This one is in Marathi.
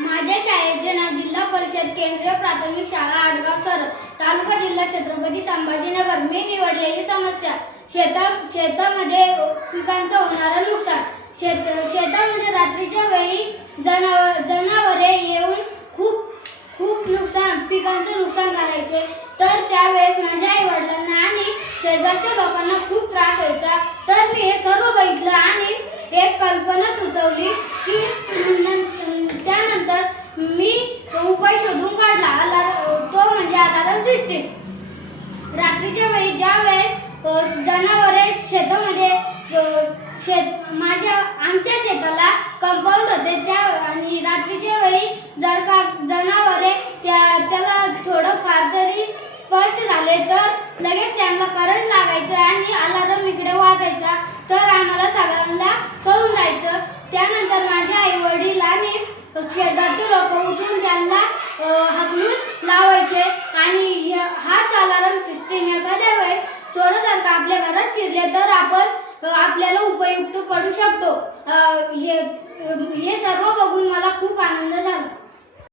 माझ्या शाळेचे नाव जिल्हा परिषद केंद्रीय प्राथमिक शाळा आडगाव सर, तालुका जिल्हा छत्रपती संभाजीनगर. मी निवडलेली समस्या शेतामध्ये पिकांचं होणारं नुकसान. शेतामध्ये रात्रीच्या वेळी जनावरे येऊन खूप पिकांचं नुकसान करायचे. तर त्यावेळेस माझ्या आई वडिलांना आणि शेजारच्या लोकांना खूप त्रास व्हायचा. तर मी हे सर्व बघितलं आणि एक कल्पना सुचवली की त्यानंतर मी उपाय शोधून काढला. तो म्हणजे अलार्म सिस्टीम. रात्रीच्या वेळी ज्या वेळेस जनावरे शेतामध्ये आमच्या शेताला कंपाऊंड होते त्या आणि रात्रीच्या वेळी जर का जनावरे त्याला थोडं फार तरी स्पर्श झाले तर लगेच त्यांना करंट लागायचं आणि अलार्म इकडे वाजायचा. तर आम्हाला सगळ्यांना कळून जायचं. त्यानंतर माझे आई वडील आणि शेजारचे लोक उठून त्यांना हाकलून लावायचे. आणि हाच अलार्म सिस्टीम एखाद्या वेळेस चोर जर का आपल्या घरात शिरले तर आपल्याला उपयुक्त पडू शकतो. हे सर्व